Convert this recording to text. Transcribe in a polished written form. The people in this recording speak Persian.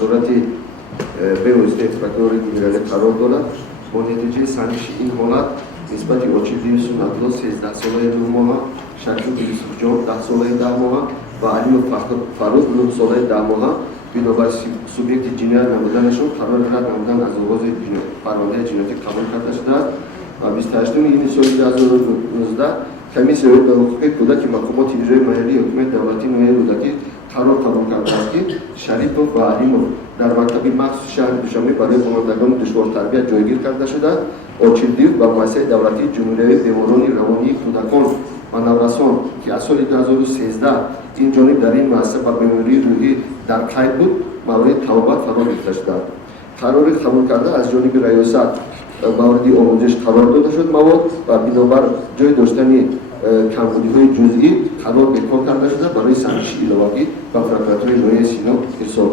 نظارت به واسطه انسپکتور گنرال قرار دارد. با نتیجه سنجش این حالت نسبت اوچی 292 13 ساله 2 ماه، شکیب یوسف جان 10 ساله 10 ماه و علی فرود 9 ساله 10 ماه بنابر سوبیکت جنایی نمودنشون قرار رد نمودن از آغاز پرونده جنایتی قبول کرده شده و 28 یونیو سال 2019 کمیسیون به حقوق کودک مقامات اجرایی محلی حکومت دولتی نوین رودکی قرار قبول کرده است که شریفов و علیمov در مکتب مخصوص شهر دوشنبه برای خوانندگان دشوار تربیت جایگیر کرده شده. آچیلدیو و مؤسسه دولتی جمهوری بیماران روانی کودکان و نورسان که از سال 2013 این جانب در این مؤسسه با بیماری روحی در قید بود مورد توبت فرا گرفته شده. قرار قبول کرده از جانب ریاست موردی آموزش قرار داده شد مواد و بنابر جای داشتن کمبودی‌های جزئی قرار بکار کرده شده برای سنجش علاوه‌ای و پروکوراتوری نوین سینا ارسال